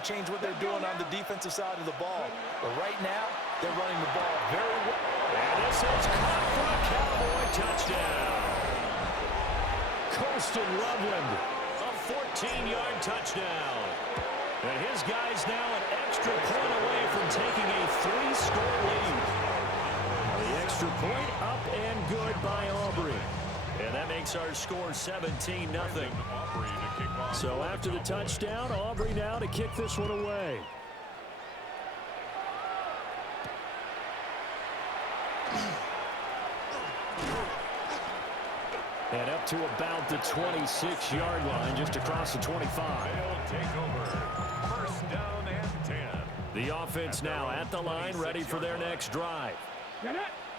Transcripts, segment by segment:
change what they're doing on the defensive side of the ball. But right now, they're running the ball very well. And this is caught for a Cowboy touchdown. Colston Loveland, a 14-yard touchdown. And his guy's now an extra point away from taking a 3-score lead. The extra point up and good by Aubrey. And that makes our score 17-0. So after the touchdown, Aubrey now to kick this one away. And up to about the 26-yard line, just across the 25. Take over. First down and 10. The offense now at the line, ready for their next drive.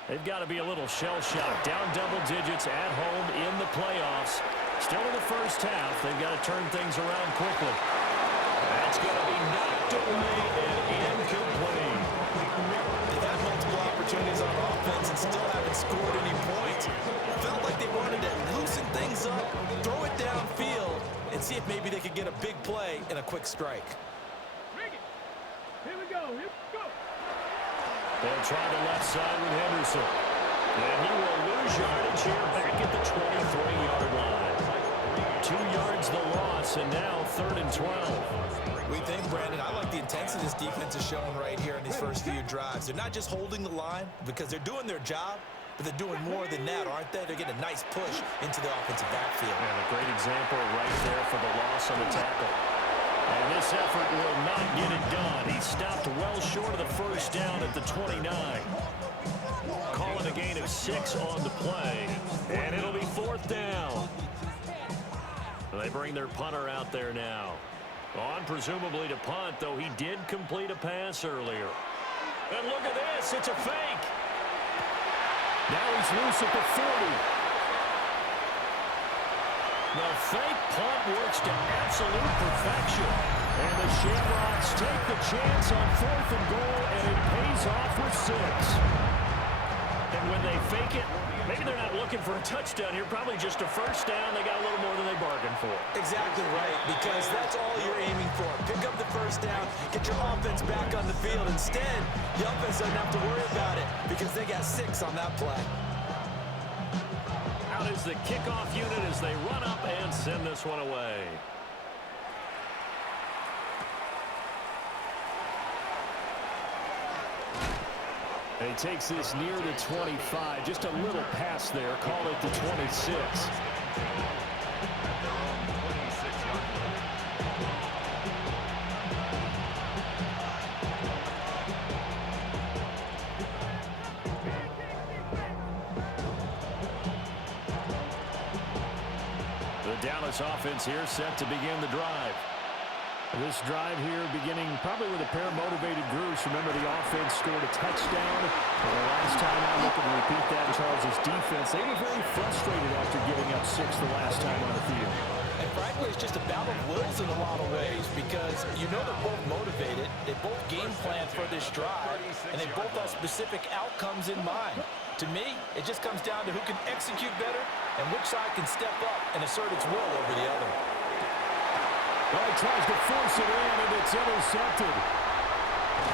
They've got to be a little shell-shocked. Down double digits at home in the playoffs. Still in the first half. They've got to turn things around quickly. That's going to be knocked away and incomplete. They've had multiple opportunities on offense and still haven't scored any points. Felt like they wanted to loosen things up, throw it downfield, and see if maybe they could get a big play and a quick strike. Here we go. They'll try the left side with Henderson. And he will lose yardage here back at the 23-yard line. 2 yards the loss, and now 3rd and 12. We think, Brandon, I like the intensity this defense is showing right here in these first few drives. They're not just holding the line because they're doing their job, but they're doing more than that, aren't they? They're getting a nice push into the offensive backfield. And a great example right there for the loss on the tackle. And this effort will not get it done. He stopped well short of the first down at the 29. Calling a gain of 6 on the play. And it'll be 4th down. They bring their punter out there now. On presumably to punt, though he did complete a pass earlier. And look at this. It's a fake. Now he's loose at the 40. The fake punt works to absolute perfection. And the Shamrocks take the chance on 4th and goal, and it pays off with 6. And when they fake it, maybe they're not looking for a touchdown here, probably just a first down. They got a little more than they bargained for. Exactly right, because that's all you're aiming for. Pick up the first down, get your offense back on the field. Instead, the offense doesn't have to worry about it because they got 6 on that play. Out is the kickoff unit as they run up and send this one away. And he takes this near the 25. Just a little pass there. Call it the 26. The Dallas offense here set to begin the drive. This drive here beginning probably with a pair of motivated groups. Remember, the offense scored a touchdown. And the last time I look and repeat that, Charles' defense, they were very frustrated after giving up 6 the last time on the field. And frankly, it's just a battle of wills in a lot of ways because you know they're both motivated. They both game plan for this drive, and they both have specific outcomes in mind. To me, it just comes down to who can execute better and which side can step up and assert its will over the other. Well, he tries to force it in, and it's intercepted.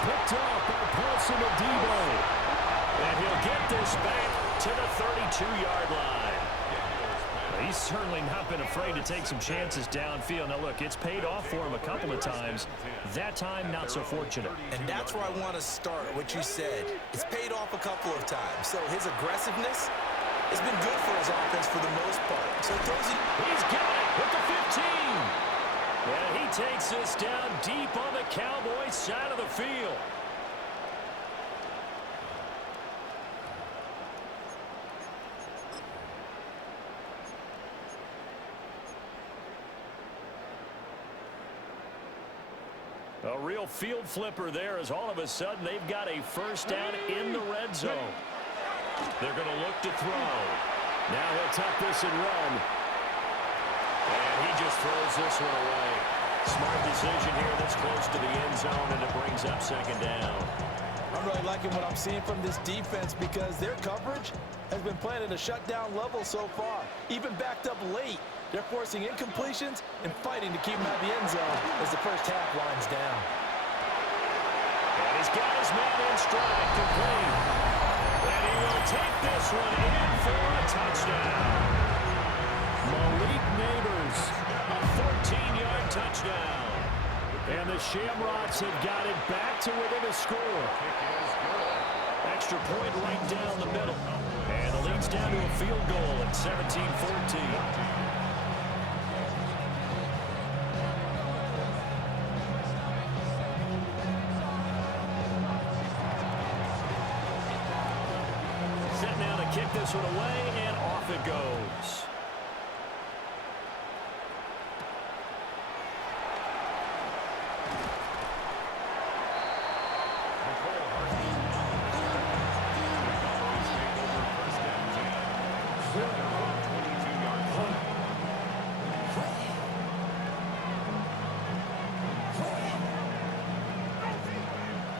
Picked up by Paulson Adebo. And he'll get this back to the 32-yard line. He's certainly not been afraid to take some chances downfield. Now, look, it's paid off for him a couple of times. That time, not so fortunate. And that's where I want to start, what you said. It's paid off a couple of times. So his aggressiveness has been good for his offense for the most part. So he throws it. He's got it with the 15. And he takes this down deep on the Cowboys side of the field. A real field flipper there as all of a sudden they've got a first down in the red zone. They're going to look to throw. Now he'll tuck this and run. And he just throws this one away. Smart decision here this close to the end zone, and it brings up second down. I'm really liking what I'm seeing from this defense because their coverage has been playing at a shutdown level so far. Even backed up late, they're forcing incompletions and fighting to keep them out of the end zone as the first half winds down. in stride, complete. And he will take this one in for a touchdown. Malik Neighbors, a 14-yard touchdown. And the Shamrocks have got it back to within a score. Extra point right down the middle. And the lead's down to a field goal at 17-14. Kick this one away, and off it goes.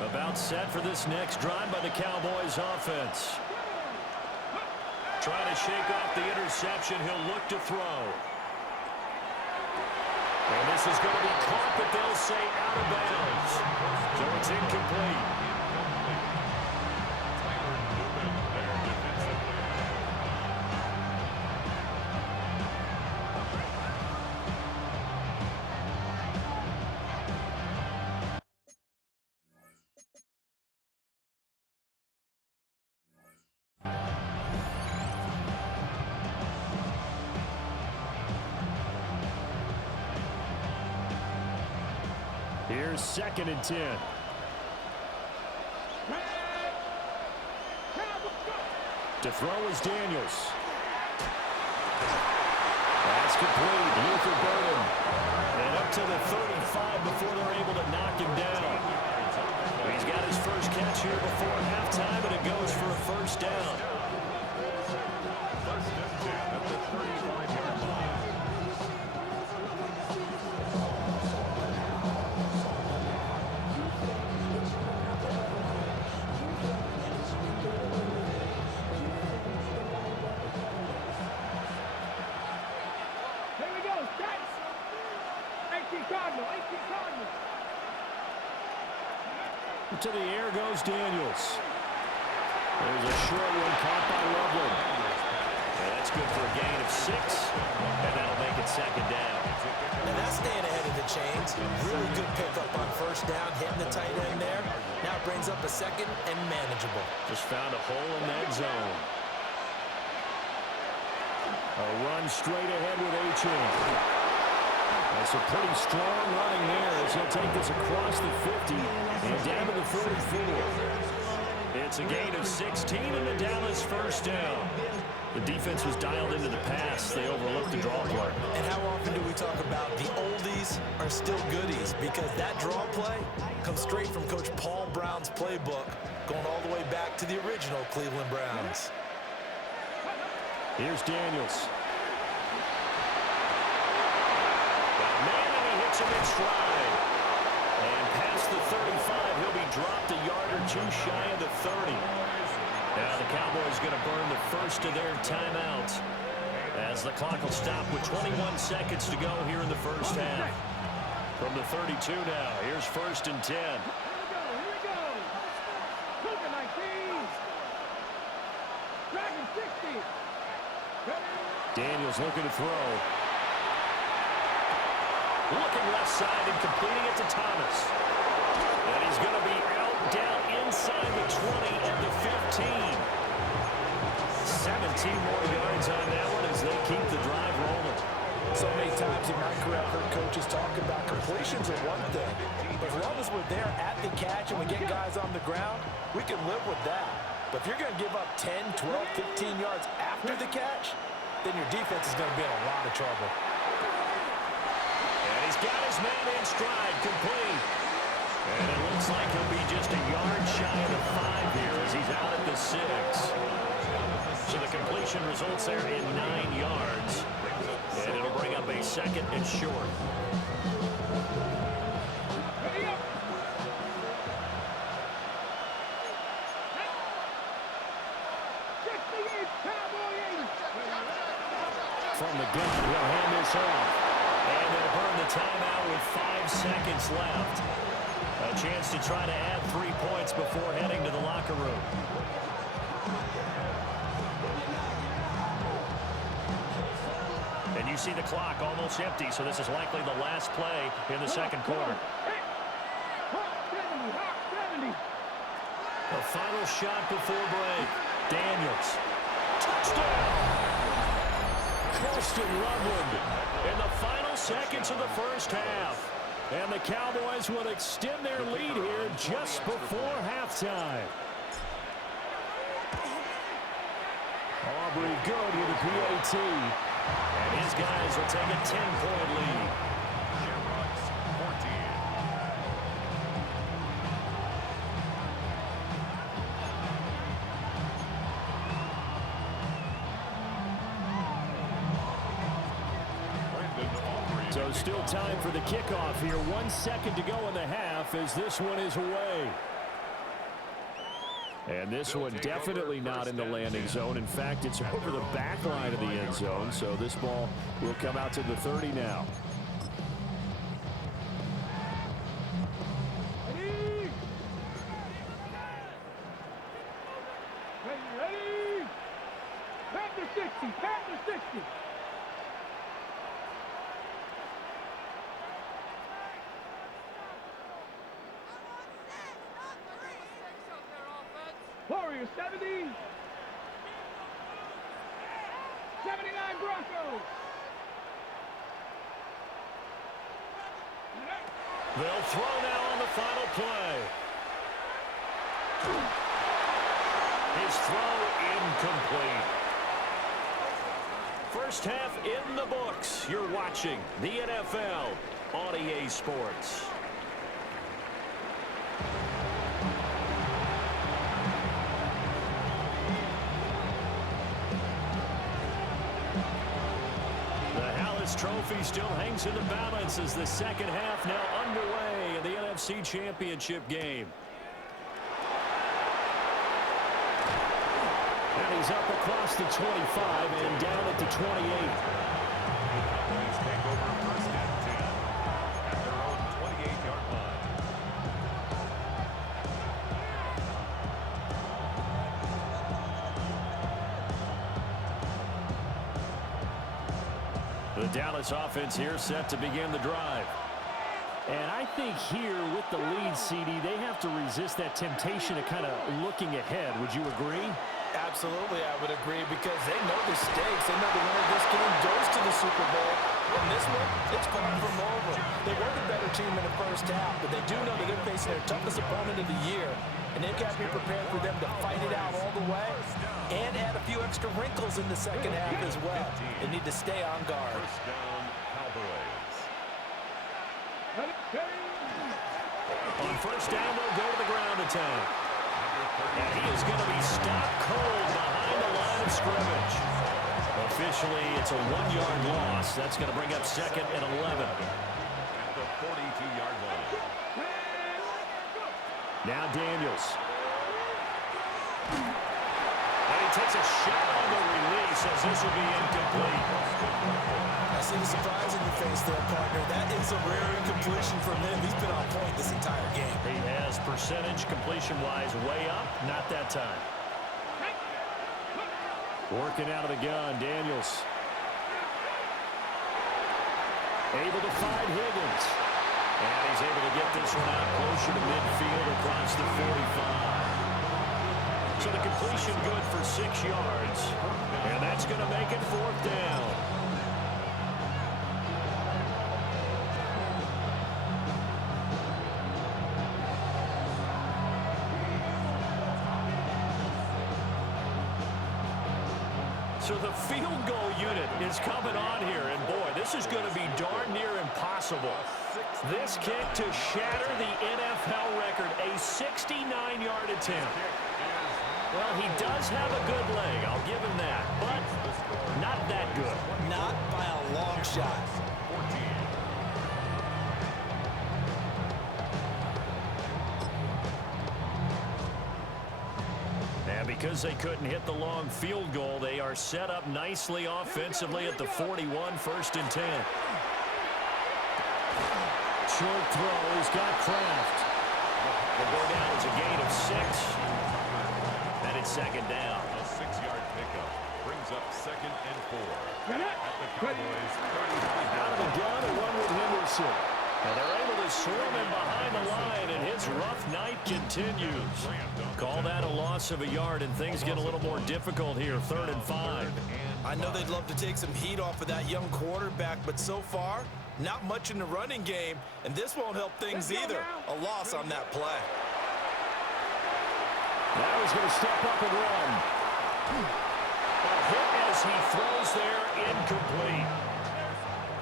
About set for this next drive by the Cowboys offense. Trying to shake off the interception. He'll look to throw. And this is going to be caught, but they'll say out of bounds. So it's incomplete. Here's 2nd and 10. To throw is Daniels. That's complete. Luther Burden. And up to the 35 before they're able to knock him down. He's got his first catch here before halftime, and it goes for a first down. First and 10 at the 35-yard line. To the air goes Daniels. There's a short one caught by Loveland. And that's good for a gain of 6. And that'll make it 2nd down. And that's staying ahead of the chains. Really good pickup on first down, hitting the tight end there. Now brings up a 2nd and manageable. Just found a hole in that zone. A run straight ahead with Achane. That's a pretty strong running there as he'll take this across the 50 and down to the 44. It's a gain of 16 and the Dallas first down. The defense was dialed into the pass. They overlooked the draw play. And how often do we talk about the oldies are still goodies? Because that draw play comes straight from Coach Paul Brown's playbook, going all the way back to the original Cleveland Browns. Here's Daniels. Him in stride. And past the 35, he'll be dropped a yard or two shy of the 30. Now the Cowboys going to burn the first of their timeouts as the clock will stop with 21 seconds to go here in the first half. From the 32 now, here's 1st and 10. Daniels looking to throw. Looking left side and completing it to Thomas. And he's going to be out, down inside the 20 at the 15. 17 more yards on that one as they keep the drive rolling. So many times in my career, I've heard coaches talk about completions are one thing. But as long as we're there at the catch and we get guys on the ground, we can live with that. But if you're going to give up 10, 12, 15 yards after the catch, then your defense is going to be in a lot of trouble. And he's got his man in stride, complete. And it looks like he'll be just a yard shy of the 5 here as he's out at the 6. So the completion results there in 9 yards. And it'll bring up a 2nd and short. From the gun, he'll hand this off. And they'll burn the timeout with 5 seconds left. A Chance to try to add 3 points before heading to the locker room. And you see the clock almost empty, so this is likely the last play in the second quarter. The final shot before break. Daniels. Touchdown! Colston Loveland in the final seconds of the first half. And the Cowboys will extend their lead here just before halftime. Aubrey good with a PAT. And his guys will take a 10-point lead. Shamrocks 14. So still time for the kickoff here. 1 second to go in the half as this one is away. And this one definitely not in the landing zone. In fact, it's over the back line of the end zone. So this ball will come out to the 30 now. Ready? Panther 60, Panther 60. Warriors 70. 79 Broncos. They'll throw now on the final play. His throw incomplete. First half in the books. You're watching the NFL on EA Sports. Trophy still hangs in the balance as the second half now underway in the NFC Championship game. And he's up across the 25 and down at the 28. Cowboys take over first and 10 at their own 28-yard line. The Dallas offense here set to begin the drive. And I think here with the lead, CD, they have to resist that temptation of kind of looking ahead. Would you agree? Absolutely, I would agree, because they know the stakes. They know the winner of this game goes to the Super Bowl. And this one, it's far from over. They were the better team in the first half, but they do know that they're facing their toughest opponent of the year. And they've got to be prepared for them to fight it out all the way and add a few extra wrinkles in the second half as well. They need to stay on guard. First down, Cowboys. On first down, they'll go to the ground attack. And he is going to be stopped cold behind the line of scrimmage. Officially, it's a 1-yard loss. That's going to bring up second and 11. At the 42-yard line. Now Daniels. And he takes a shot on the release as this will be incomplete. I see the surprise in your face there, partner. That is a rare incompletion from him. He's been on point this entire game. He has percentage completion-wise way up. Not that time. Working out of the gun, Daniels. Able to find Higgins. And he's able to get this one out closer to midfield across the 45. So the completion good for 6 yards. And that's going to make it fourth down. So the field goal unit is coming on here, and boy, this is going to be darn near impossible. This kick to shatter the NFL record, a 69-yard attempt. Well, he does have a good leg, I'll give him that, but not that good. Not by a long shot. And because they couldn't hit the long field goal, they are set up nicely offensively at the 41, first and 10. Short throw, he's got Kraft. Will go down as a gain of 6. And it's second down. A 6-yard pickup brings up 2nd and 4. Get it. At the Cowboys' 35. Out of the gun and one with Henderson. And they're able to swarm him behind the line, and his rough night continues. Call that a loss of a yard, and things get a little more difficult here. 3rd and 5. I know they'd love to take some heat off of that young quarterback, but so far, not much in the running game, and this won't help things either. A loss on that play. Now he's going to step up and run. A hit as he throws there, incomplete.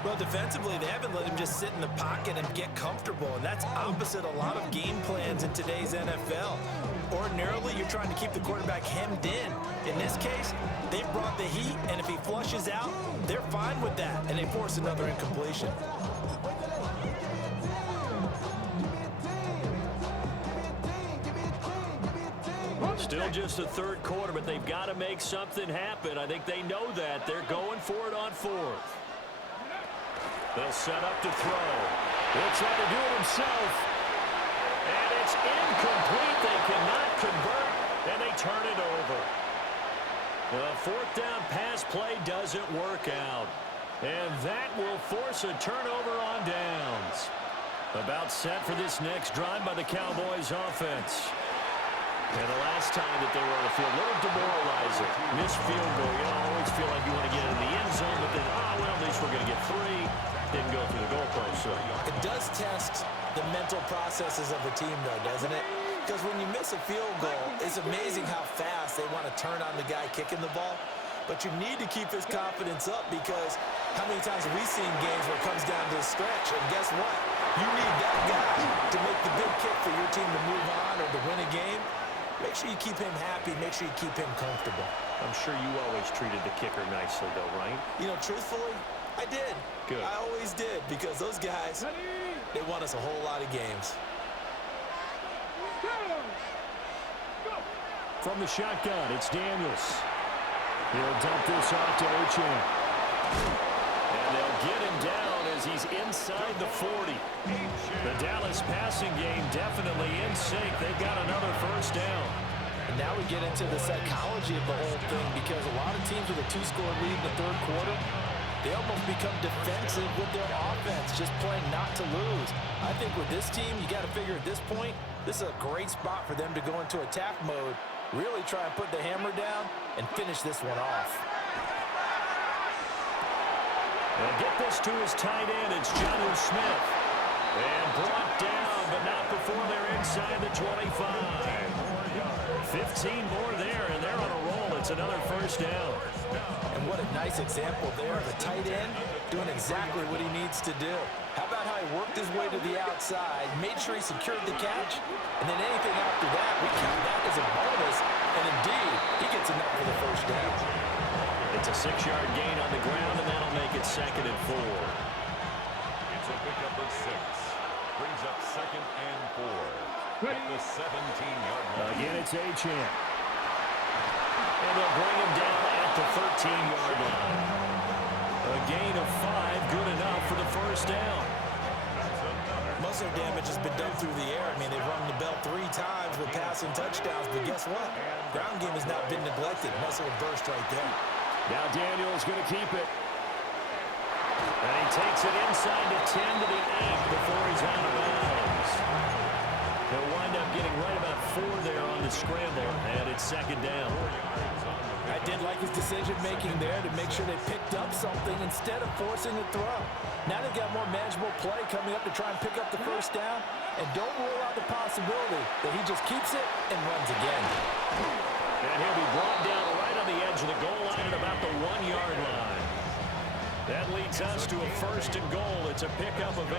Well, defensively, they haven't let him just sit in the pocket and get comfortable, and that's opposite a lot of game plans in today's NFL. Ordinarily, you're trying to keep the quarterback hemmed in. In this case, they brought the heat, and if he flushes out, they're fine with that, and they force another incompletion. Still just the 3rd quarter, but they've got to make something happen. I think they know that. They're going for it on 4th. They'll set up to throw. He'll try to do it himself. And it's incomplete. They cannot convert, and they turn it over. The 4th down pass play doesn't work out. And that will force a turnover on downs. About set for this next drive by the Cowboys offense. And the last time that they were on the field, a little demoralizing. Missed field goal. You always feel like you want to get in the end zone, but then, well, at least we're going to get 3. Didn't go through the goalpost. So It does test the mental processes of a team, though, doesn't it? Because when you miss a field goal, it's amazing how fast they want to turn on the guy kicking the ball. But you need to keep his confidence up, because how many times have we seen games where it comes down to a stretch, and guess what? You need that guy to make the big kick for your team to move on or to win a game. Make sure you keep him happy. Make sure you keep him comfortable. I'm sure you always treated the kicker nicely, though, right? You know, truthfully, I did. Good. I always did, because those guys, they won us a whole lot of games. From the shotgun, it's Daniels. He'll dump this off to Achane. And they'll get him down as he's inside the 40. The Dallas passing game definitely in sync. They've got another 1st down. And now we get into the psychology of the whole thing, because a lot of teams with a 2-score lead in the 3rd quarter, they almost become defensive with their offense, just playing not to lose. I think with this team, you got to figure at this point, this is a great spot for them to go into attack mode, really try and put the hammer down and finish this one off. And get this to his tight end. It's Jonnu Smith. And brought down, but not before they're inside the 25. 15 more there, and they're on a roll. It's another 1st down. And what a nice example there of a tight end doing exactly what he needs to do. How about how he worked his way to the outside, made sure he secured the catch, and then anything after that, we count that as a bonus, and indeed, he gets enough for the 1st down. It's a 6-yard gain on the ground, and that'll make it 2nd and 4. It's a pickup of 6. Brings up 2nd and 4. At the 17-yard line. Again, it's Achane. And they'll bring him down at the 13-yard line. A gain of 5, good enough for the 1st down. Muscle damage has been done through the air. I mean, they've rung the bell 3 times with passing touchdowns, but guess what? Ground game has not been neglected. Muscle burst right there. Now Daniel's going to keep it. And he takes it inside the 10 to the 8 before he's out of bounds. He'll wind up getting right about 4 there on the scramble, and it's 2nd down. I did like his decision-making there to make sure they picked up something instead of forcing a throw. Now they've got more manageable play coming up to try and pick up the 1st down, and don't rule out the possibility that he just keeps it and runs again. And he'll be brought down right on the edge of the goal line at about the 1-yard line. That leads us to a 1st and goal. It's a pickup of 8.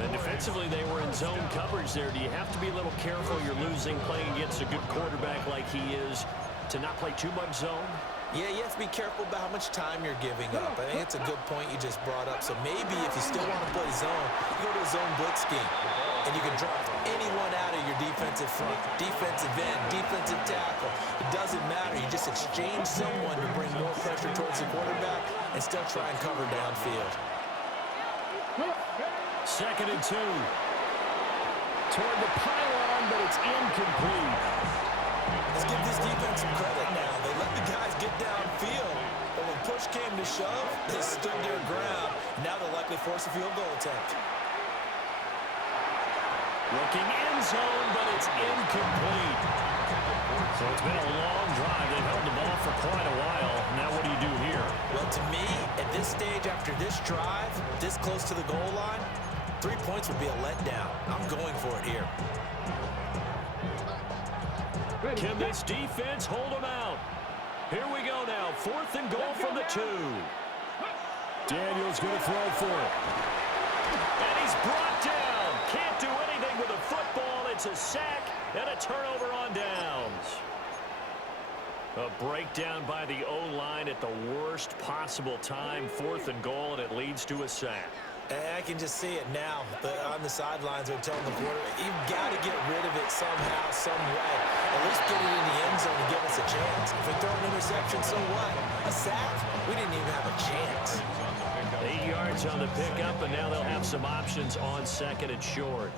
And defensively, they were in zone coverage there. Do you have to be a little careful? You're losing, playing against a good quarterback like he is, to not play too much zone? Yeah, you have to be careful about how much time you're giving up. I think it's a good point you just brought up. So maybe if you still want to play zone, you go to a zone blitz scheme. And you can drop anyone out of your defensive front, defensive end, defensive tackle. It doesn't matter. You just exchange someone to bring more pressure towards the quarterback and still try and cover downfield. 2nd and 2. Toward the pylon, it's incomplete. Let's give this defense some credit now. They let the guys get downfield, but when push came to shove, they stood their ground. Now they'll likely force a field goal attempt. Looking end zone, but it's incomplete. So it's been a long drive. They've held the ball for quite a while. Now what do you do here? Well, to me, at this stage after this drive, this close to the goal line, 3 points would be a letdown. I'm going for it here. Can this defense hold them out? Here we go now. 4th and goal from the 2. Daniel's going to throw for it. And he's brought down. Can't do anything with the football. It's a sack and a turnover on downs. A breakdown by the O-line at the worst possible time. 4th and goal, and it leads to a sack. I can just see it now. On the sidelines, they're telling the quarterback, you've got to get rid of it somehow, some way. At least get it in the end zone and give us a chance. If we throw an interception, so what? A sack? We didn't even have a chance. 8 yards on the pickup, and now they'll have some options on 2nd and short.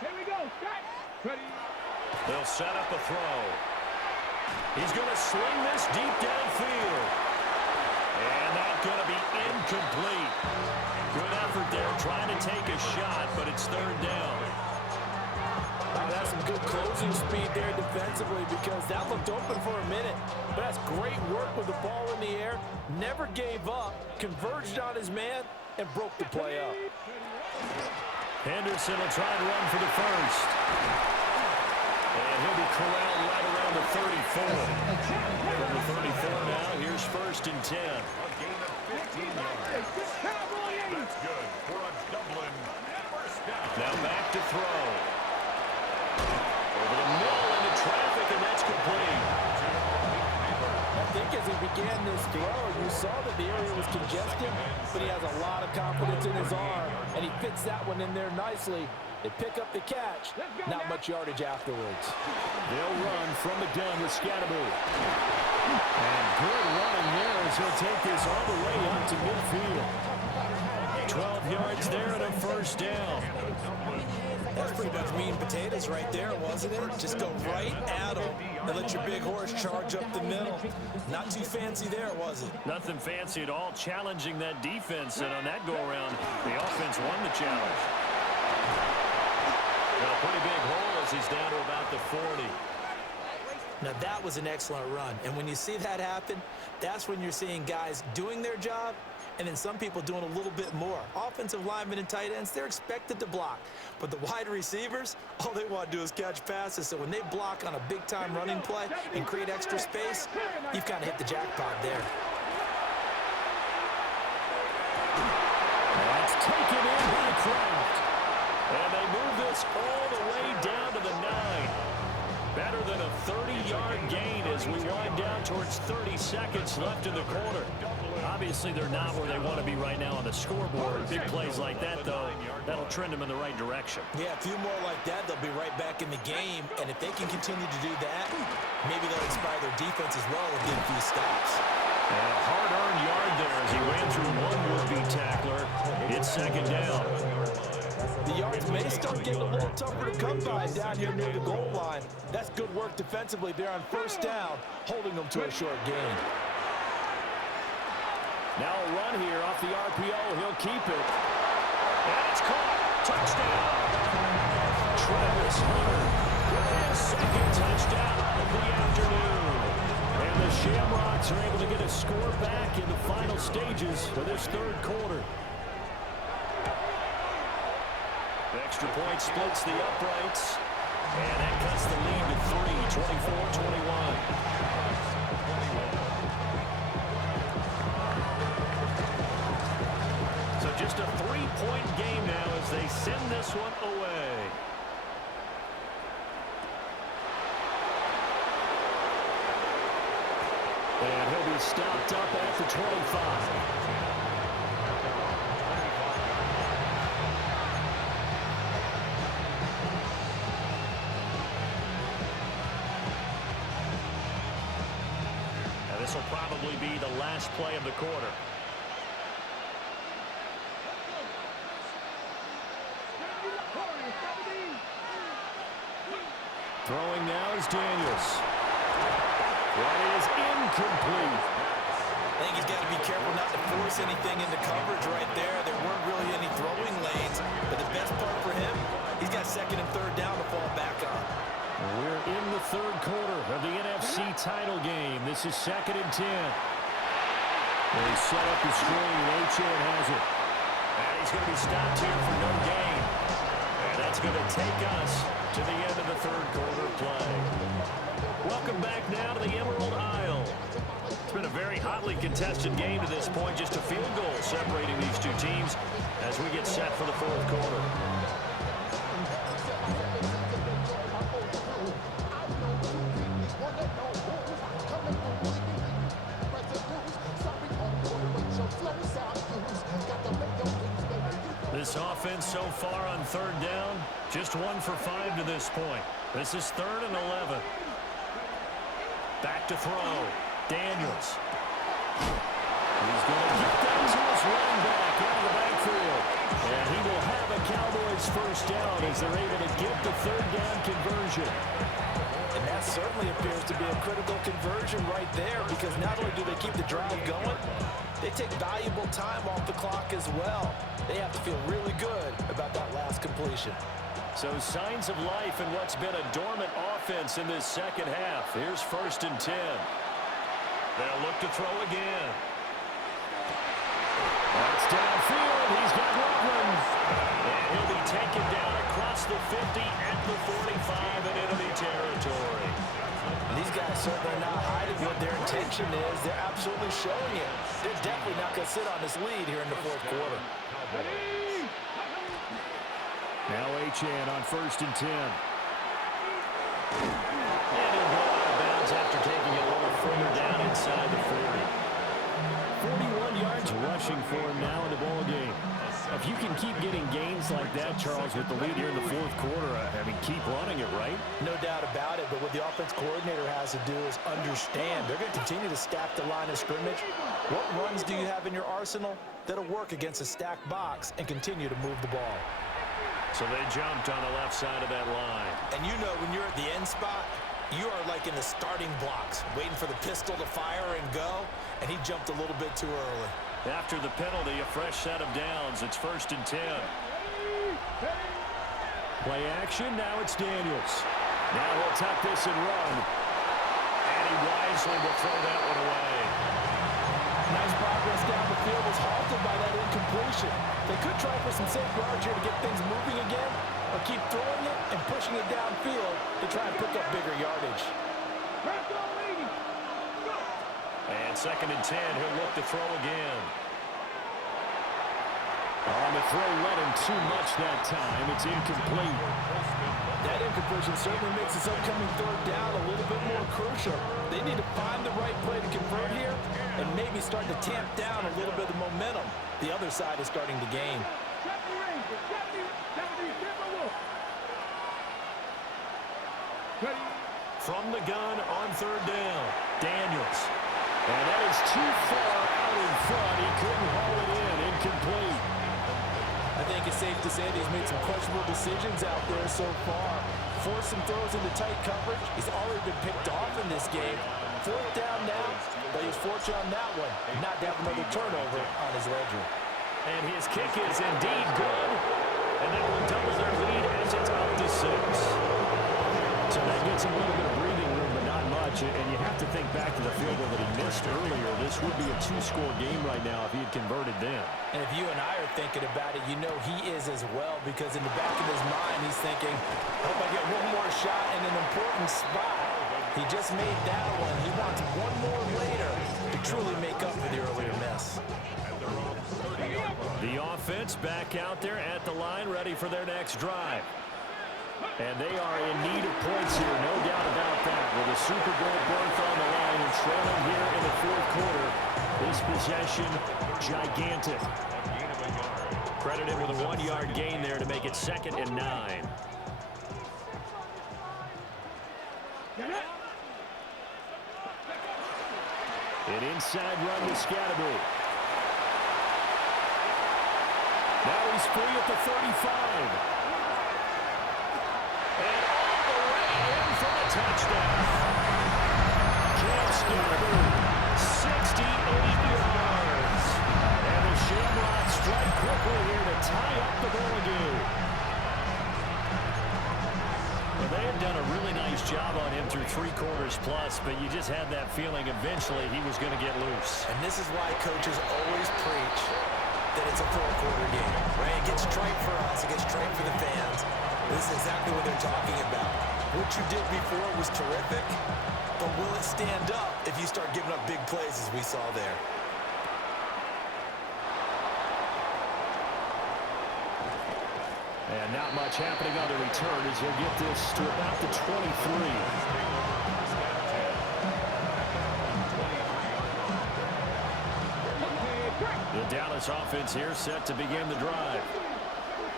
Here we go. Set. Ready. They'll set up a throw. He's going to sling this deep downfield. And that's going to be incomplete. Good effort there trying to take a shot, but it's 3rd down. That's some good closing speed there defensively because that looked open for a minute. But that's great work with the ball in the air. Never gave up, converged on his man, and broke the play up. Henderson will try and run for the first. And he'll be corralled right around the 34. From the 34 now, here's 1st and 10. A gain of 15 yards. That's good for a Dublin first down. Now back to throw. Over the middle into traffic, and that's complete. I think as he began this throw, you saw that the area was congested, but he has a lot of confidence in his arm, and he fits that one in there nicely. They pick up the catch, not much yardage afterwards. They'll run from the gun with Scatterby. And good running there as he'll take this all the way up to midfield. 12 yards there and a first down. That's pretty much meat and potatoes right there, wasn't it? Just go right at them and let your big horse charge up the middle. Not too fancy there, was it? Nothing fancy at all, challenging that defense. And on that go-around, the offense won the challenge. Got a pretty big hole as he's down to about the 40. Now that was an excellent run. And when you see that happen, that's when you're seeing guys doing their job and then some people doing a little bit more. Offensive linemen and tight ends, they're expected to block. But the wide receivers, all they want to do is catch passes. So when they block on a big-time running play and create extra space, you've kind of hit the jackpot there. That's taken in by Kraft. And they move this all the way down to the 9. Better than a 30-yard gain as we wind down towards 30 seconds left in the quarter. Obviously, they're not where they want to be right now on the scoreboard. Big plays like that, though, that'll trend them in the right direction. Yeah, a few more like that, they'll be right back in the game. And if they can continue to do that, maybe they'll inspire their defense as well and get a few stops. And a hard-earned yard there as he ran through one would-be tackler. It's 2nd down. The yards may start getting a little tougher to come by down here near the goal line. That's good work defensively there on 1st down, holding them to a short gain. Now a run here off the RPO. He'll keep it. And it's caught. Touchdown. Travis Hunter with his 2nd touchdown of the afternoon. And the Shamrocks are able to get a score back in the final stages of this 3rd quarter. The extra point splits the uprights. And that cuts the lead to 3, 24-21. Just a 3-point game now as they send this one away. And he'll be stopped up at the 25. Now this will probably be the last play of the quarter. Throwing now is Daniels. That is incomplete. I think he's got to be careful not to force anything into coverage right there. There weren't really any throwing lanes, but the best part for him, he's got second and third down to fall back on. We're in the third quarter of the NFC title game. This is 2nd and 10. They set up the screen. Achane has it. And he's going to be stopped here for no gain. And that's going to take us to the end of the third quarter play. Welcome back now to the Emerald Isle. It's been a very hotly contested game to this point. Just a field goal separating these two teams as we get set for the fourth quarter. This offense so far on third down, just 1 for 5 to this point. This is 3rd and 11. Back to throw. Daniels. He's going to get that to his running back out of the backfield. And he will have a Cowboys first down as they're able to get the third down conversion. And that certainly appears to be a critical conversion right there, because not only do they keep the drive going, they take valuable time off the clock as well. They have to feel really good about that last completion. So signs of life in what's been a dormant offense in this second half. Here's 1st and 10. They'll look to throw again. That's downfield. He's got Loveland. And he'll be taken down across the 50 at the 45 and enemy territory. These guys certainly are not hiding what their intention is. They're absolutely showing it. They're definitely not going to sit on this lead here in the fourth quarter. Now Achane on 1st and 10. And he'll go out of bounds after taking it a little further down inside the 40. 41 yards rushing for him now in the ball game. If you can keep getting gains like that, Charles, with the lead here in the fourth quarter, I mean, keep running it, right? No doubt about it, but what the offense coordinator has to do is understand they're going to continue to stack the line of scrimmage. What runs do you have in your arsenal that'll work against a stacked box and continue to move the ball? So they jumped on the left side of that line. And you know when you're at the end spot, you are like in the starting blocks, waiting for the pistol to fire and go, and he jumped a little bit too early. After the penalty, a fresh set of downs. It's 1st and 10. Play action, now it's Daniels. Now he'll tuck this and run. And he wisely will throw that one away. Nice progress down the field was halted by that incompletion. They could try for some safe yards here to get things moving again, or keep throwing it and pushing it downfield to try and pick up bigger yardage. And 2nd and 10, he'll look to throw again. On the throw, let him too much that time. It's incomplete. That incompletion certainly makes this upcoming third down a little bit more crucial. They need to find the right play to convert here and maybe start to tamp down a little bit of momentum. The other side is starting to gain. From the gun on third down, Daniels. And that is too far out in front. He couldn't haul it in. Incomplete. I think it's safe to say that he's made some questionable decisions out there so far. Forced some throws into tight coverage. He's already been picked off in this game. Fourth down now, but he's fortunate on that one, not to have another turnover on his ledger. And his kick is indeed good. And that will double their lead as it's up to 6. So that gets him a little bit of breathing room, but not much. And you have to think back to the field goal that he missed earlier. This would be a 2-score game right now if he had converted then. And if you and I are thinking about it, you know he is as well, because in the back of his mind, he's thinking, hope I get one more shot in an important spot. He just made that one. He wants one more later to truly make up for the earlier miss. The offense back out there at the line, ready for their next drive. And they are in need of points here, no doubt about that. With a Super Bowl berth on the line and trailing here in the fourth quarter, this possession gigantic. Credited with a 1-yard gain there to make it 2nd and 9. An inside run to Scatterby. Now he's free at the 35. And all the way in for touchdown. Cam Scattered, 68 yards. And the Shamrocks strike quickly here to tie up the ball game. Well, they had done a really nice job on him through 3 quarters plus, but you just had that feeling eventually he was going to get loose. And this is why coaches always preach that it's a 4-quarter game, right? It gets trite for us. It gets trite for the fans. This is exactly what they're talking about. What you did before was terrific, but will it stand up if you start giving up big plays as we saw there? And not much happening on the return as he'll get this to about the 23. The Dallas offense here set to begin the drive.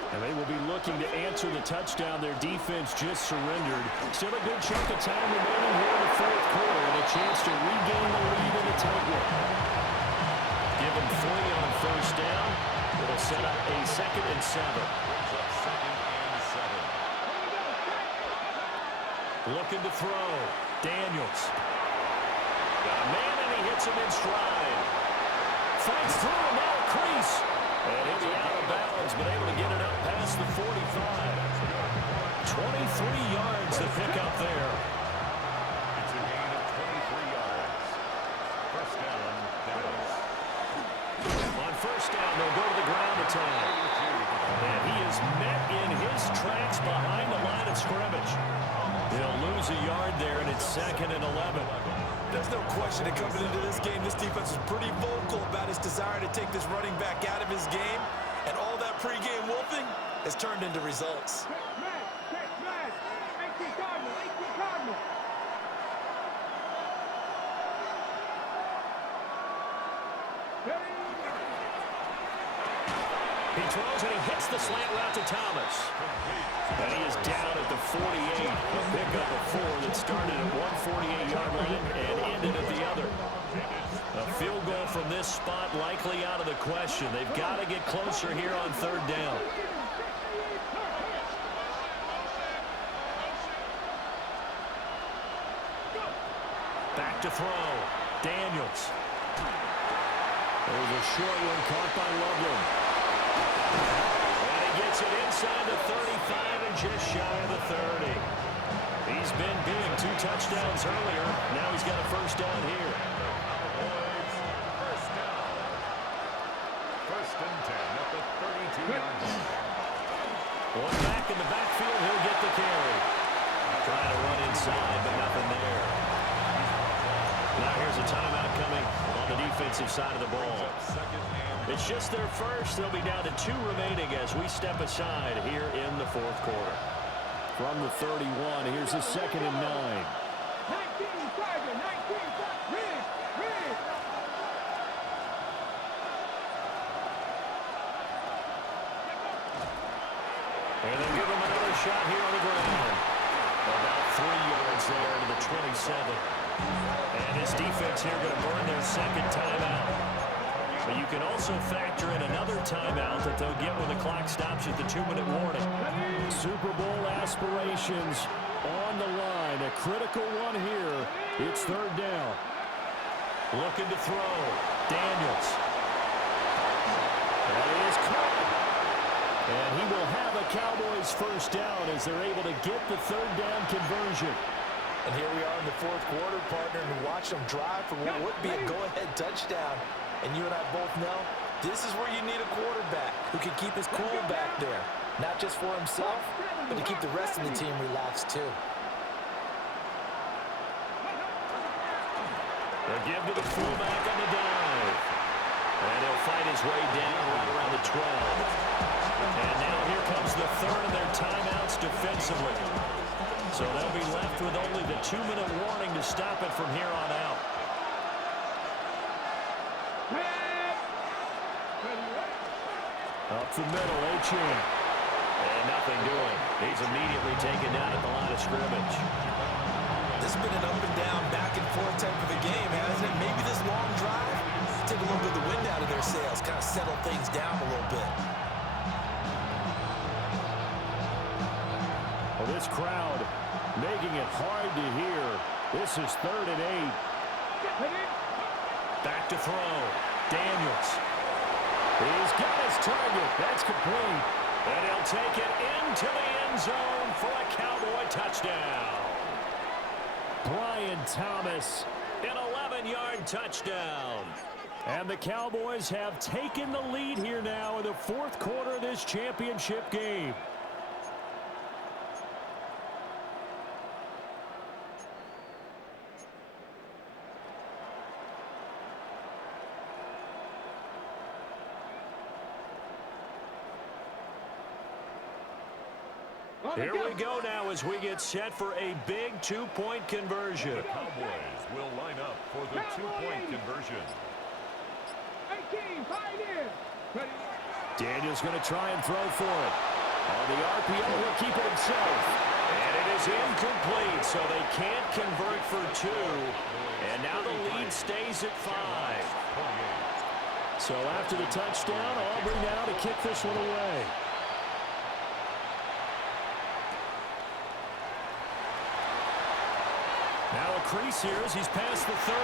And they will be looking to answer the touchdown their defense just surrendered. Still a good chunk of time remaining here in the 4th quarter and a chance to regain the lead in the tight one. Give them 3 on 1st down. It'll set up a 2nd and 7. Looking to throw. Daniels. Got a man, and he hits him in stride. Fights through him, now a crease. And he'll be out of bounds, but able to get it up past the 45. 23 yards to pick up there. It's a gain of 23 yards. 1st down, Dallas. On 1st down, they'll go to the ground attack. And he is met in his tracks behind the line of scrimmage. They'll lose a yard there, and it's 2nd and 11. There's no question that coming into this game, this defense was pretty vocal about his desire to take this running back out of his game, and all that pregame wolfing has turned into results. He throws and he hits the slant route to Thomas. And he is down at the 48. A pickup of 4 that started at 148-yard line and ended at the other. A field goal from this spot likely out of the question. They've got to get closer here on 3rd down. Back to throw. Daniels. There's a short one caught by Loveland. And he gets it inside the 35 and just shy of the 30. He's been big. 2 touchdowns earlier. Now he's got a 1st down here. First down. 1st and 10 at the 32-yard line. One back in the backfield. He'll get the carry. Trying to run inside, but nothing there. Now here's a timeout coming on the defensive side of the ball. It's just their first. They'll be down to 2 remaining as we step aside here in the 4th quarter. From the 31, here's a 2nd and 9. 19, Tiger, 19, Ridge. And they'll give him another shot here on the ground. About 3 yards there to the 27. And his defense here going to burn their 2nd timeout. But you can also factor in another timeout that they'll get when the clock stops at the 2-minute warning. Super Bowl aspirations on the line. A critical one here. It's 3rd down. Looking to throw. Daniels. That is caught. And he will have a Cowboys 1st down as they're able to get the 3rd down conversion. And here we are in the 4th quarter, partner, and watch them drive for what would be a go-ahead touchdown. And you and I both know this is where you need a quarterback who can keep his cool back there. Not just for himself, but to keep the rest of the team relaxed too. They'll give to the fullback on the dive. And he'll fight his way down right around the 12. And now here comes the 3rd of their timeouts defensively. So they'll be left with only the 2-minute warning to stop it from here on out. Up the middle, Achane. And nothing doing. He's immediately taken down at the line of scrimmage. This has been an up and down, back and forth type of a game, hasn't it? Maybe this long drive take a little bit of the wind out of their sails, kind of settle things down a little bit. Well, this crowd making it hard to hear. This is 3rd and 8. Back to throw. Daniels. He's got his target. That's complete. And he'll take it into the end zone for a Cowboy touchdown. Brian Thomas, an 11-yard touchdown. And the Cowboys have taken the lead here now in the 4th quarter of this championship game. Here we go now as we get set for a big 2-point conversion. The Cowboys will line up for the 2-point conversion. 18, pioneer. Daniels going to try and throw for it. On the RPO, he'll keep it himself. And it is incomplete, so they can't convert for 2. And now the lead stays at 5. So after the touchdown, Aubrey now to kick this one away. Now a crease here as he's past the 30.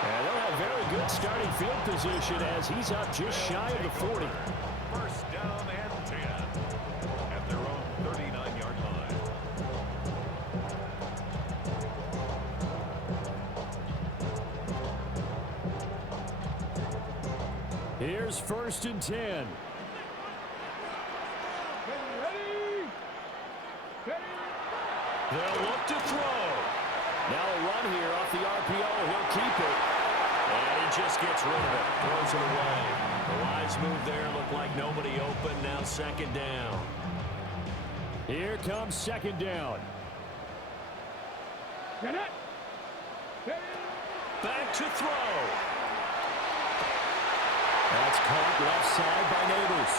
And they'll have very good starting field position as he's up just shy of the 40. First down and 10 at their own 39-yard line. Here's 1st and 10. They'll look to throw. Now a run here off the RPO. He'll keep it. And he just gets rid of it. Throws it away. The wise move there. Looked like nobody open. Now 2nd down. Here comes 2nd down. Back to throw. That's caught left side by Neighbors.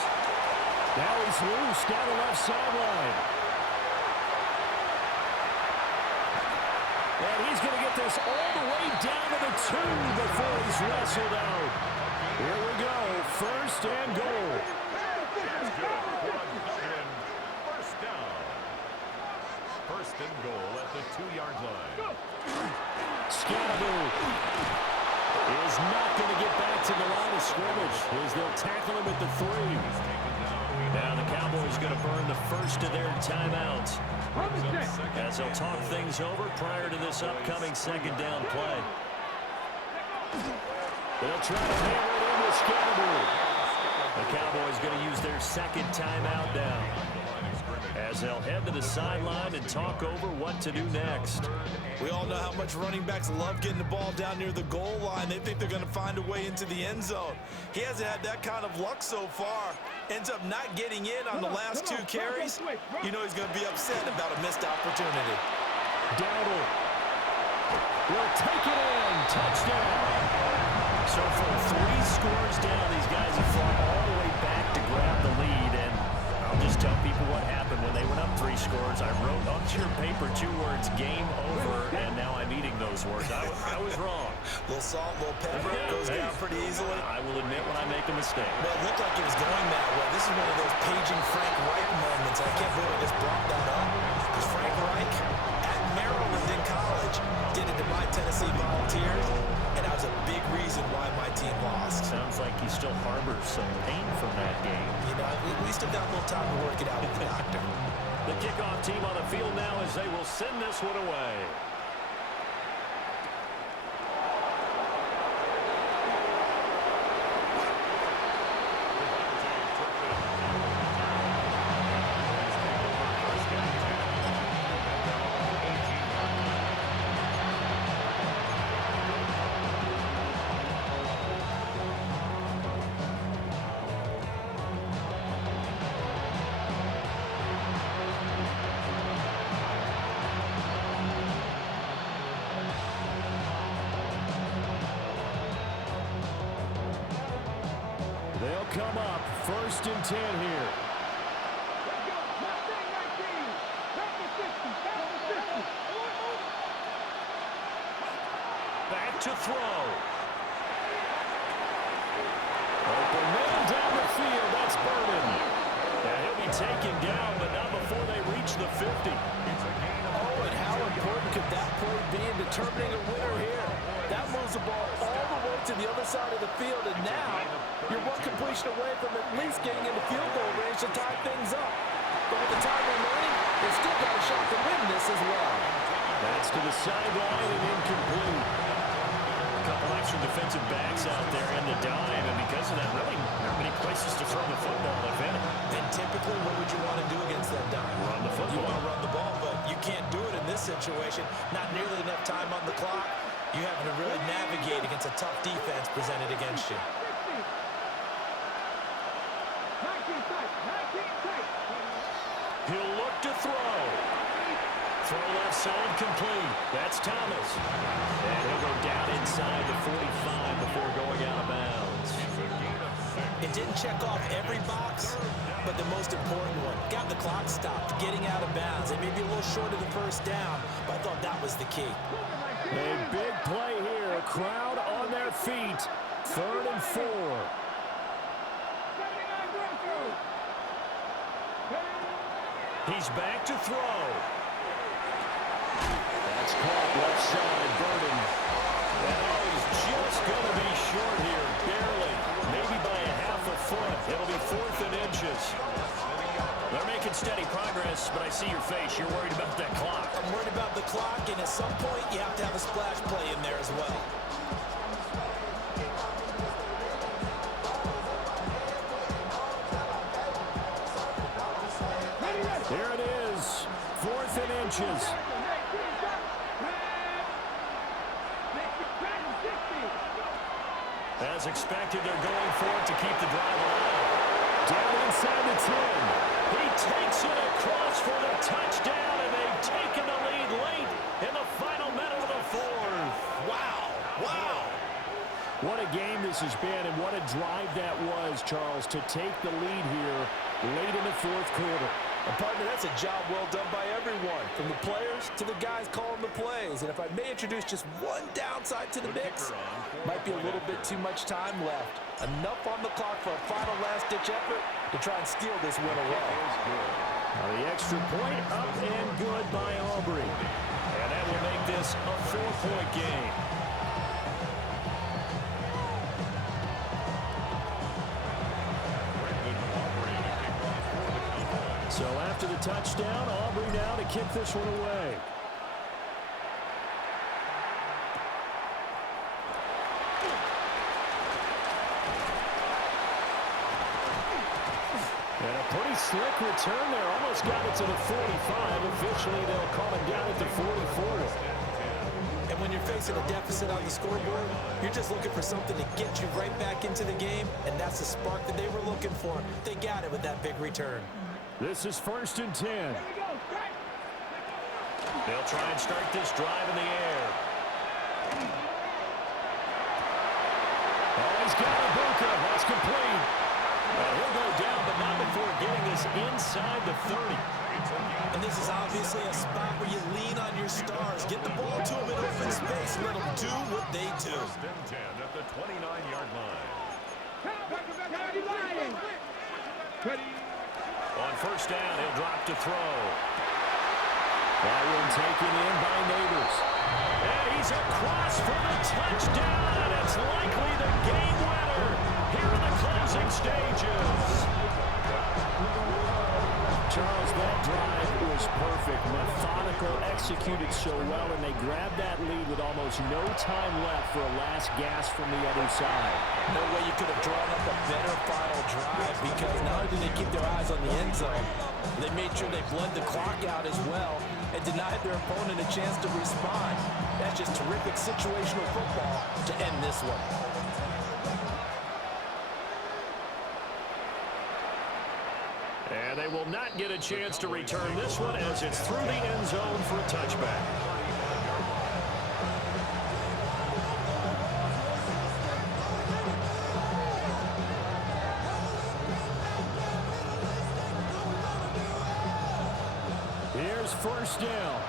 Now he's loose down the left sideline. And he's going to get this all the way down to the 2 before he's wrestled out. Here we go, 1st and goal. First down. 1st and goal at the 2-yard line. Scannaboo is not going to get back to the line of scrimmage as they'll tackle him at the 3. Now the Cowboys going to burn the first of their timeouts as they'll talk things over prior to this upcoming 2nd down play. They'll try to hammer it in with Scannaboo. The Cowboys going to use their 2nd timeout now as they'll head to the sideline and talk over what to do next. We all know how much running backs love getting the ball down near the goal line. They think they're going to find a way into the end zone. He hasn't had that kind of luck so far. Ends up not getting in on the last 2 carries. You know he's going to be upset about a missed opportunity. Dowdle will take it in. Touchdown. So from 3 scores down, these guys have fought all the way back to grab the lead. And I'll just tell people what happened when they went up 3 scores. I wrote up to your paper 2 words, game over, and now I'm eating those words. I was wrong. A little salt, a little pepper, goes down pretty easily. I will admit when I make a mistake. Well, it looked like it was going that way. This is one of those paging Frank Reich moments. I can't believe I just brought that up. Because Frank Reich at Maryland in college did it to my Tennessee Volunteers, and that was a big reason why my team lost. Sounds like he still harbors some pain from that game. You know, we still got a little time to work it out with the doctor. The kickoff team on the field now as they will send this one away. Come up, 1st and 10 here. Back to throw. Open man down the field, that's Burden. And he'll be taken down, but not before they reach the 50. It's a gain of determining a winner here. That moves the ball all the way to the other side of the field, and now you're one completion away from at least getting into field goal range to tie things up. But with the time remaining, they've still got a shot to win this as well. That's to the sideline and incomplete. A couple extra defensive backs out there in the dime, and because of that, really not many places to throw the football, if any. And typically, what would you want to do against that dime? Run the football. You want to run the ball, but you can't do it in this situation. Not nearly enough time on the clock. You having to really navigate against a tough defense presented against you. He'll look to throw. Throw left side complete. That's Thomas. And he'll go down inside the 45 before going out of bounds. It didn't check off every box, but the most important one. Got the clock stopped, getting out of bounds. It may be a little short of the first down, but I thought that was the key. A big play here. Crowd on their feet. 3rd and 4. He's back to throw. That's caught left side, Burden. And he's just going to be short here, barely. Maybe by a half a foot. It'll be 4th and inches. They're making steady progress, but I see your face. You're worried about that clock. I'm worried about the clock, and at some point, you have to have a splash play in there as well. Here it is, 4th and inches. As expected, they're going for it to keep the drive alive. Down inside the 10. He takes it across for the touchdown, and they've taken the lead late in the final minute of the 4th. Wow. Wow. What a game this has been, and what a drive that was, Charles, to take the lead here late in the 4th quarter. Partner, that's a job well done by everyone, from the players to the guys calling the plays. And if I may introduce just one downside to the mix, might be a little bit too much time left. Enough on the clock for a final last-ditch effort to try and steal this win away. Now the extra point up and good by Aubrey. And that will make this a 4-point game. So after the touchdown, Aubrey now to kick this one away. And a pretty slick return there. Almost got it to the 45. Officially, they'll call him down at the 44. And when you're facing a deficit on the scoreboard, you're just looking for something to get you right back into the game, and that's the spark that they were looking for. They got it with that big return. This is 1st and 10. They'll try and start this drive in the air. Oh, he's got Ibuka. That's complete. He'll go down, but not before getting this inside the 30. And this is obviously a spot where you lean on your stars. Get the ball to them in open space. Let them do what they do. 1st and 10 at the 29-yard line. On 1st down, he'll drop to throw. That one taken in by Neighbors. And he's across for the touchdown, and it's likely the game winner here in the closing stages. Charles, that drive was perfect. Methodical, executed so well, and they grabbed that lead with almost no time left for a last gasp from the other side. No way you could have drawn up a better final drive, because not only did they keep their eyes on the end zone, they made sure they bled the clock out as well and denied their opponent a chance to respond. That's just terrific situational football to end this one. And they will not get a chance to return this one as it's through the end zone for a touchback. Here's 1st down.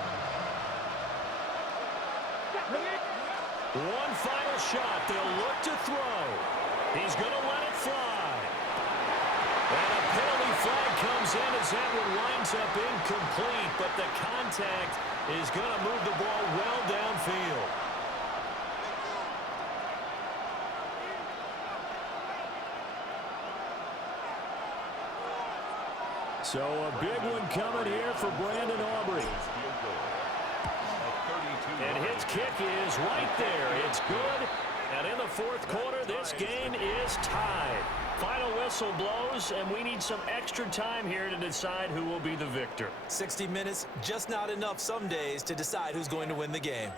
One final shot. They'll look to throw. He's going to let it fly. And a penalty flag comes in as that one winds up incomplete, but the contact is going to move the ball well downfield. So a big one coming here for Brandon Aubrey. And his kick is right there. It's good. And in the fourth quarter, this game is tied. Final whistle blows, and we need some extra time here to decide who will be the victor. 60 minutes, just not enough some days to decide who's going to win the game.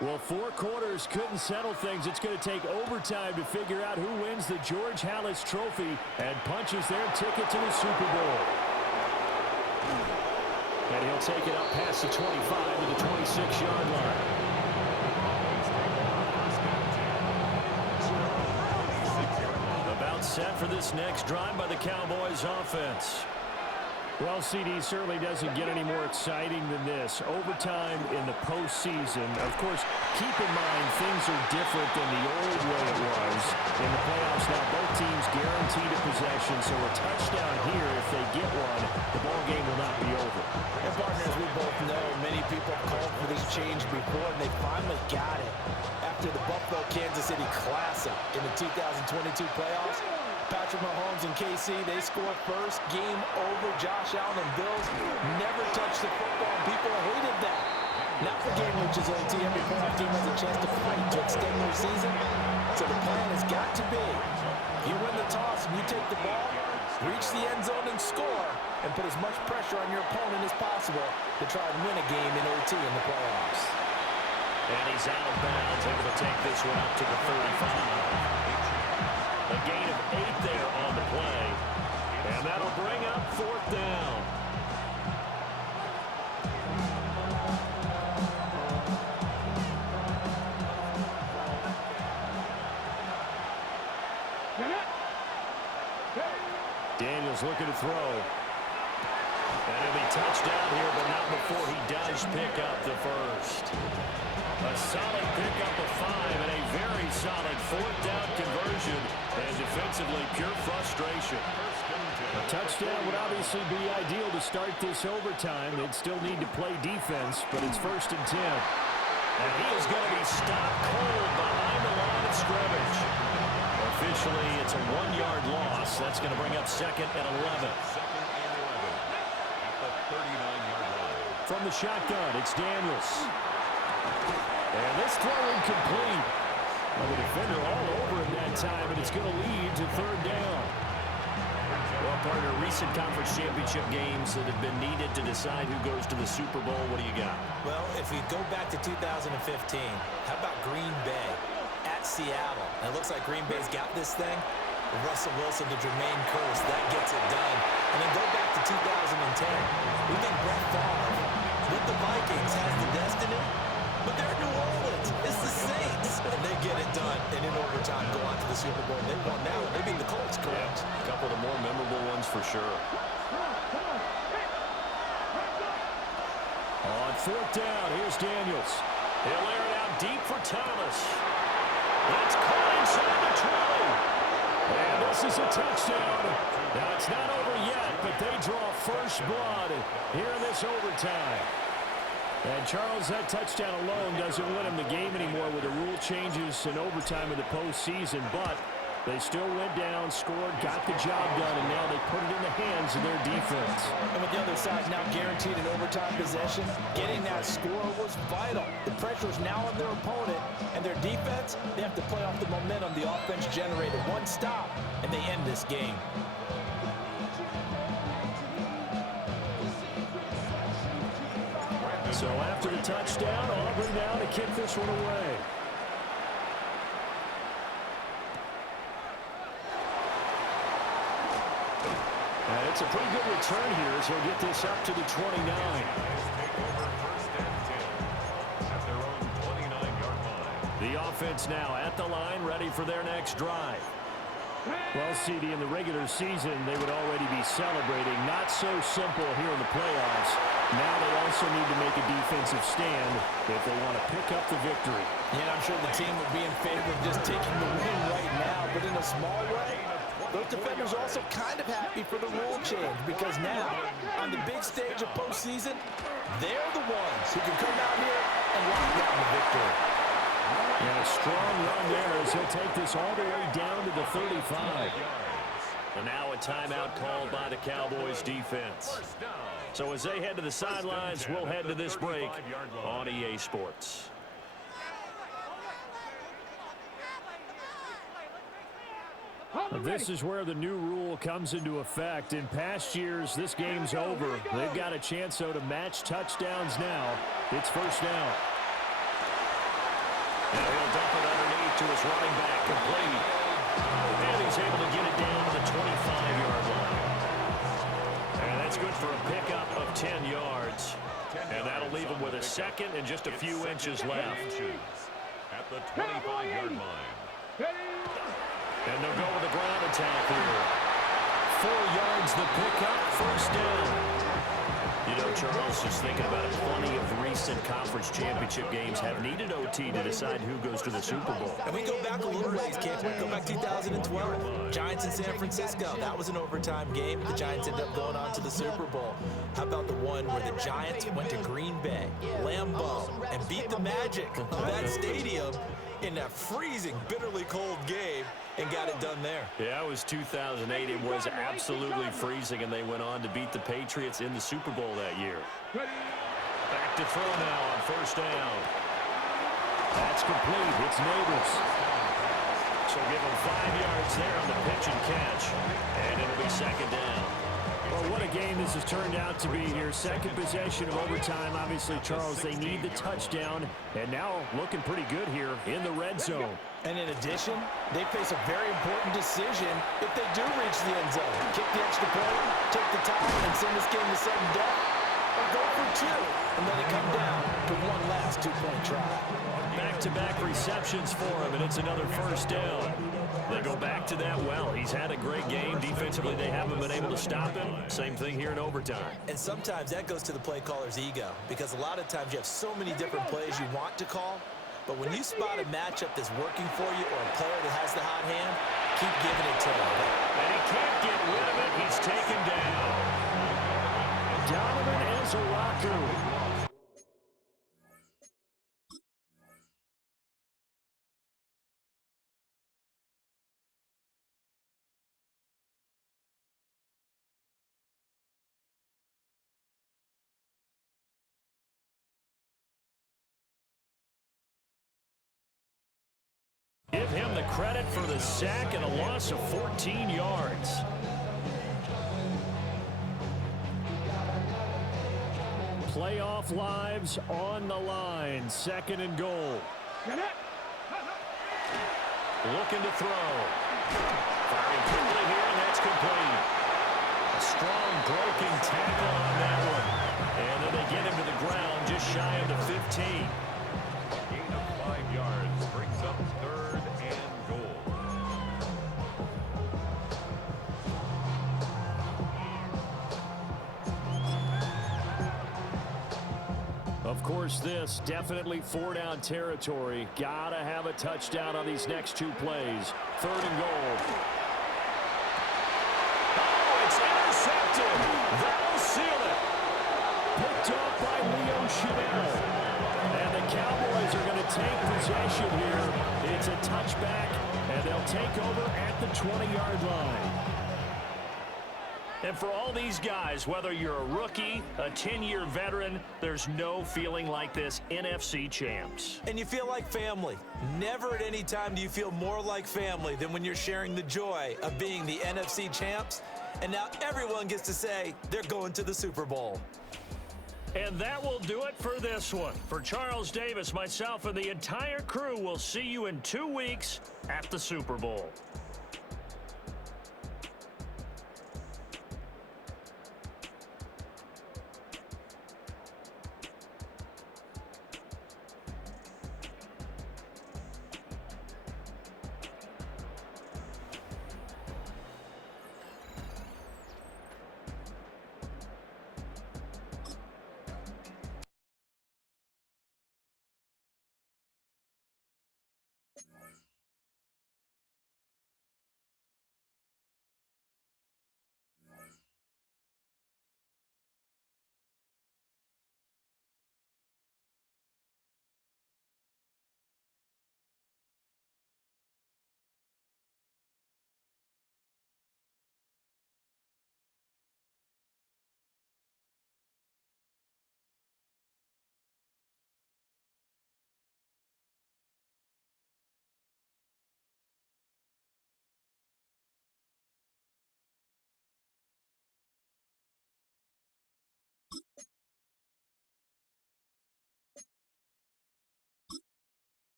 Well, 4 quarters couldn't settle things. It's going to take overtime to figure out who wins the George Halas Trophy and punches their ticket to the Super Bowl. And he'll take it up past the 25 to the 26-yard line. About set for this next drive by the Cowboys offense. Well, CD certainly doesn't get any more exciting than this. Overtime in the postseason. Of course, keep in mind things are different than the old way it was. In the playoffs now, both teams guaranteed a possession, so a touchdown here, if they get one, the ball game will not be over. And partners, we both know many people called for this change before, and they finally got it. After the Buffalo-Kansas City Classic in the 2022 playoffs, Patrick Mahomes and KC, they scored first. Game over. Josh Allen and Bills never touched the football. People hated that. Now the game reaches OT. Every playoff team has a chance to fight to extend their season. So the plan has got to be, you win the toss and you take the ball, reach the end zone and score, and put as much pressure on your opponent as possible to try and win a game in OT in the playoffs. And he's out of bounds, able to take this one up to the 35. A gain of 8 there on the play. And that'll bring up 4th down. Daniels looking to throw. And it'll be touchdown here, but not before he does pick up the first. A solid pickup of 5 and a very solid 4th down conversion. And defensively, pure frustration. A touchdown would obviously be ideal to start this overtime. They'd still need to play defense, but it's 1st and 10. And he is going to be stopped cold behind the line of scrimmage. Officially, it's a 1-yard loss. That's going to bring up 2nd and 11. 2nd and 11 at the 39-yard line. From the shotgun, it's Daniels. And this throw incomplete. Well, the defender all over him that time, and it's going to lead to 3rd down. Well, partner, recent conference championship games that have been needed to decide who goes to the Super Bowl. What do you got? Well, if we go back to 2015, how about Green Bay at Seattle? And it looks like Green Bay's got this thing. Russell Wilson to Jermaine Kearse, that gets it done. And then go back to 2010. We think Brett Favre with the Vikings has the destiny, but they're New Orleans. It's the Saints. And they get it done. And in overtime, go on to the Super Bowl. They won now, and they beat the Colts, correct? A couple of the more memorable ones for sure. On 4th down, here's Daniels. He'll air it out deep for Thomas. That's caught inside the 20. And this is a touchdown. Now, it's not over yet, but they draw first blood here in this overtime. And Charles, that touchdown alone doesn't win him the game anymore with the rule changes in overtime in the postseason, but they still went down, scored, got the job done, and now they put it in the hands of their defense. And with the other side now guaranteed an overtime possession, getting that score was vital. The pressure is now on their opponent, and their defense, they have to play off the momentum the offense generated. One stop, and they end this game. So after the touchdown, Aubrey now to kick this one away. And it's a pretty good return here as he'll get this up to the 29. Take over 1st and 10 at their own 29-yard line. The offense now at the line, ready for their next drive. Well, CD, in the regular season, they would already be celebrating. Not so simple here in the playoffs. Now they also need to make a defensive stand if they want to pick up the victory. Yeah, I'm sure the team would be in favor of just taking the win right now, but in a small way, those defenders are also kind of happy for the rule change because now, on the big stage of postseason, they're the ones who can come out here and lock down the victory. And a strong run there as he'll take this all the way down to the 35. And now a timeout called by the Cowboys defense. So as they head to the sidelines, we'll head to this break on EA Sports. This is where the new rule comes into effect. In past years, this game's over. They've got a chance, though, to match touchdowns now. It's first down. And he'll dump it underneath to his running back, complete. And he's able to get it down to the 25-yard line. And that's good for a pickup of 10 yards. And that'll leave him with a second and just a few inches left. At the 25-yard line. And they'll go with a ground attack here. 4 yards the pickup, first down. You know, Charles, just thinking about it, plenty of recent conference championship games have needed OT to decide who goes to the Super Bowl. And we go back a little ways, can't we? Go back 2012. Giants in San Francisco. That was an overtime game. The Giants ended up going on to the Super Bowl. How about the one where the Giants went to Green Bay, Lambeau, and beat the Magic of that stadium in that freezing, bitterly cold game and got it done there. Yeah, it was 2008. It was absolutely freezing, and they went on to beat the Patriots in the Super Bowl that year. Back to throw now on first down. That's complete. It's Neighbors. So give him 5 yards there on the pitch and catch, and it'll be second down. Well, what a game this has turned out to be here. Second possession of overtime. Obviously, Charles, they need the touchdown, and now looking pretty good here in the red zone. And in addition, they face a very important decision if they do reach the end zone. Kick the extra point, take the time, and send this game to sudden death, or go for 2 and let it come down to one last two-point try. Back-to-back receptions for him, and it's another first down. They go back to that well. He's had a great game. Defensively, they haven't been able to stop him. Same thing here in overtime. And sometimes that goes to the play caller's ego, because a lot of times you have so many different plays you want to call, but when you spot a matchup that's working for you or a player that has the hot hand, keep giving it to him. And he can't get rid of it. He's taken down. Donovan Ezeraku. Give him the credit for the sack and a loss of 14 yards. Playoff lives on the line. Second and goal. Looking to throw. Firing quickly here, and that's complete. A strong broken tackle on that one. And then they get him to the ground just shy of the 15. Gain of 5 yards brings up third and goal. Of course, this definitely 4-down territory. Gotta have a touchdown on these next 2 plays. Third and goal. Oh, it's intercepted. That'll seal it. Picked up by Leo Chanel. And the Cowboys are going to take possession here. It's a touchback, and they'll take over at the 20-yard line. And for all these guys, whether you're a rookie, a 10-year veteran, there's no feeling like this NFC champs. And you feel like family. Never at any time do you feel more like family than when you're sharing the joy of being the NFC champs. And now everyone gets to say they're going to the Super Bowl. And that will do it for this one. For Charles Davis, myself, and the entire crew, we'll see you in 2 weeks at the Super Bowl.